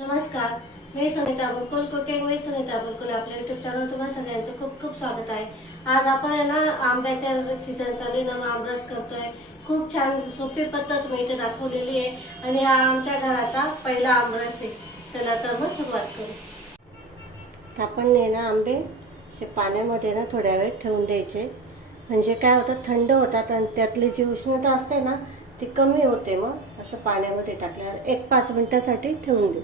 नमस्कार, मी Sunita बुरकुल cooking with Sunita बुरकुल आपल्या YouTube channel तुम्हाला सगळ्यांचं खूप खूप स्वागत आहे। आज आपण आहे ना आंब्याच्या सीझन चालू ना आमरस करतोय। खूप छान सोपी पद्धत मी इथे दाखवलेली आहे आणि हा आमच्या घराचा पहिला आमरस आहे। चला तर मग सुरुवात करू। तर आपण ना आंबे असे पाण्यामध्ये ना थोड्या वेळ ठेवून द्यायचे, म्हणजे काय होतं थंड होतात आणि त्यातली जी उष्णता असते ना ती कमी होते। मग असं पाण्यामध्ये टाकल्यावर 1-5 मिनिटासाठी ठेवून देऊ।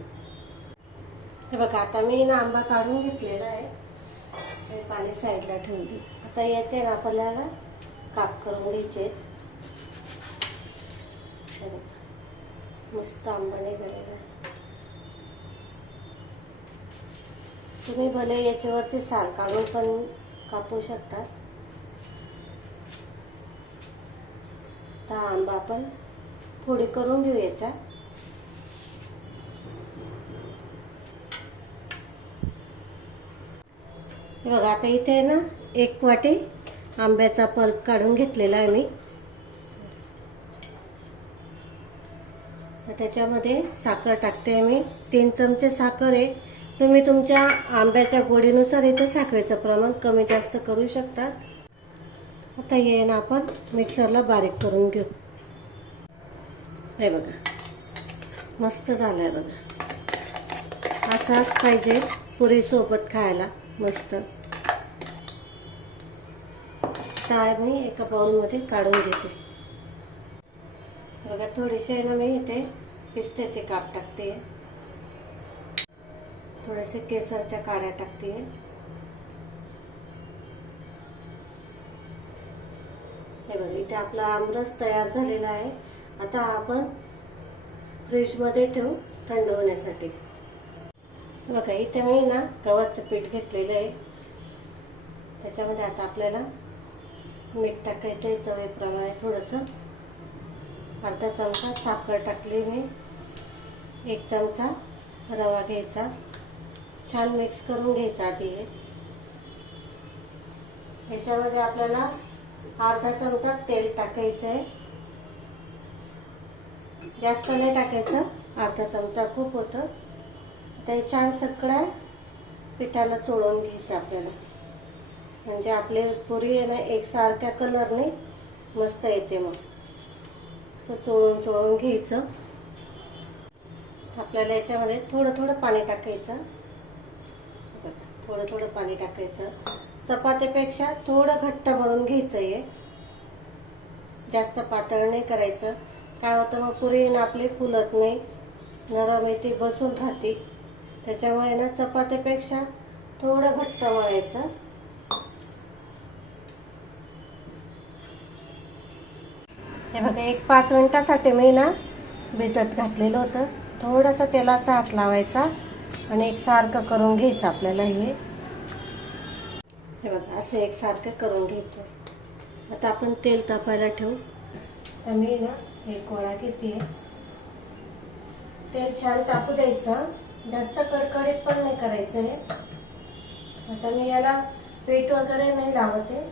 हे बघा, आता मी ना आंबा काढून घेतलेला आहे, हे पाणी साईडला ठेवून देऊ। आता याचे ना आपल्याला काप करून घ्यायचे। मस्त आंबा निघालेला आहे। तुम्ही भले याच्यावरती साल काढून पण कापू शकता। आता आंबा आपण फोडी करून घेऊ याच्या। बघा, आता इथे ना 1 वाटी आंब्याचा पल्प काढून घेतलेला आहे मी। त्याच्यामध्ये साखर टाकते मी, 3 चमचे साखर आहे। तुम्ही तुमच्या आंब्याच्या गोडीनुसार इथे साखरेचं प्रमाण कमी जास्त करू शकता। आता हे ना आपण मिक्सरला बारीक करून घेऊ। हे बघा, मस्त झालंय बघा, असाच पाहिजे पुरी सोबत खायला मस्त। आता मी एका बाउलमध्ये काढून घेते। बघा, थोडेसे ना मी इथे पिस्त्याचे काप टाकते, थोडेसे केसरच्या काड्या टाकते। हे बघा, इथे आपला आमरस तयार झालेला आहे। आता आपण फ्रीज मध्ये ठेवू थंड होण्यासाठी। बघा, इथे मी ना गव्हाचं पीठ घेतलेलं आहे, त्याच्यामध्ये आता आपल्याला मीठ टाकायचं आहे चवीप्रमाणे। थोडंसं अर्धा चमचा साखर टाकली मी, 1 चमचा रवा घ्यायचा, छान मिक्स करून घ्यायचा आधी। याच्यामध्ये आपल्याला अर्धा चमचा तेल टाकायचं आहे, जास्त नाही टाकायचं, अर्धा चमचा खूप होतं। ते छान सगळ्या पिठाला चोळून घ्यायचं आपल्याला, म्हणजे आपले पुरी आहे ना एकसारख्या कलरने मस्त येते। मग असं चोळून चोळून घ्यायचं। आपल्याला याच्यामध्ये थोडं थोडं पाणी टाकायचं, थोडं थोडं पाणी टाकायचं। चपातीपेक्षा थोडं घट्ट मळून घ्यायचं, हे जास्त पातळ नाही करायचं। काय होतं मग पुरी ना आपली फुलत नाही, नरम येते, बसून राहते। त्याच्यामुळे ना चपातीपेक्षा थोडं घट्ट मळायचं। हे बघा, 1-5 मिनिटासाठी मी ना भिजत घातलेलं होतं। थोडासा तेलाचा हात लावायचा आणि एकसारखं करून घ्यायचं आपल्याला। हे बघा, असं एकसारखं करून घ्यायचं। आता आपण तेल तापायला ठेवू। तर मी ना 1 गोळा घेते, तेल छान तापू द्यायचं, जास्त कडकडीत पण नाही करायचं। आता मी याला पीठ वगैरे नाही लावते।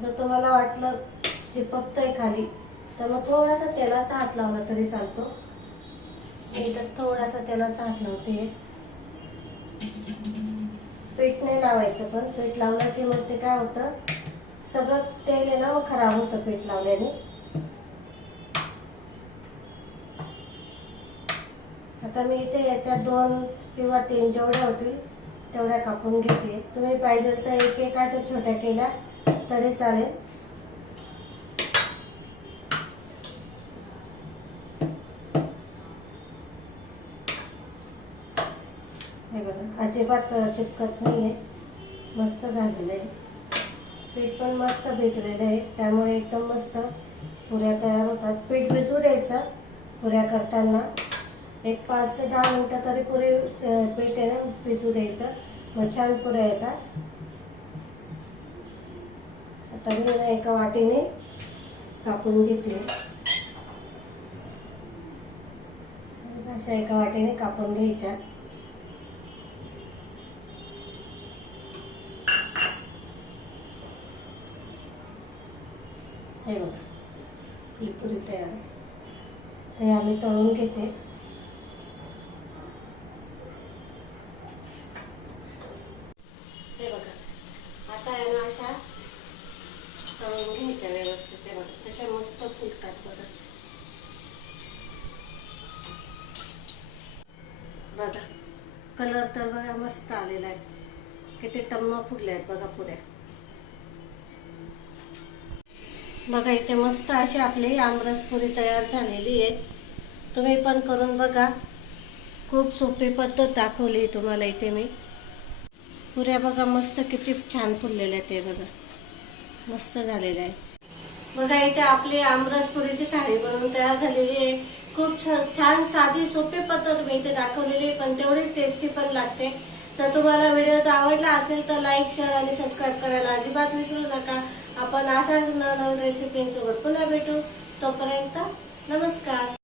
जर तुम्हाला वाटलं चिपकतंय खाली तर मग थोडासा तेलाचा हात लावला तरी चालतो। मी तर थोडासा तेलाचा हात लावते, पीठ नाही लावायचं। पण पीठ लावलं की मग ते काय होतं, सगळं तेल आहे ना मग खराब होतं पीठ लावल्याने। आता मी इथे याच्या 2 किंवा 3 जेवढ्या होतील तेवढ्या कापून घेते। तुम्ही पाहिजे तर एक एक अशा छोट्या केल्या तरी चालेल। हे बघा, अजिबात चिपकत नाहीये, मस्त झालेलं आहे। पीठ पण मस्त भिजलेलं आहे, त्यामुळे एकदम मस्त पुऱ्या तयार होतात। पीठ भिजू द्यायचं पुऱ्या करताना, 5 ते 10 मिनिटं तरी पुरी पीठ आहे ना भिजू द्यायचं, मग छान पुऱ्या येतात। आता मी ना एका वाटीने कापून घेतले, अशा एका वाटीने कापून घ्यायच्या। हे बघा, पुरी तयार आहे। तर आम्ही तळून घेते। बघा कलर तर बघा मस्त आलेला आहे. किती टम्म फुटले आहेत बघा पुऱ्या. बघा इथे मस्त अशी आपली आमरस पुरी तयार झालेली आहे. तुम्ही पण करून बघा. खूप सोपी पद्धत दाखवली तुम्हाला इथे मी. पुऱ्या बघा मस्त किती छान फुललेल्या आहेत. ते बघा मस्त झालेलं आहे. बघा इथे आपली आमरस पुरीची थाळी बनवून तयार झालेली आहे. खूप छान साधी सोपी पद्धत मी इथे दाखवलेली आहे, पण तेवढीच टेस्टी पण लागते. जर तुम्हाला व्हिडिओ आवडला असेल तर लाईक, शेअर आणि सबस्क्राईब करायला अजिबात विसरू नका. आपण अशाच नवीन रेसिपींसोबत पुन्हा भेटू. तोपर्यंत नमस्कार.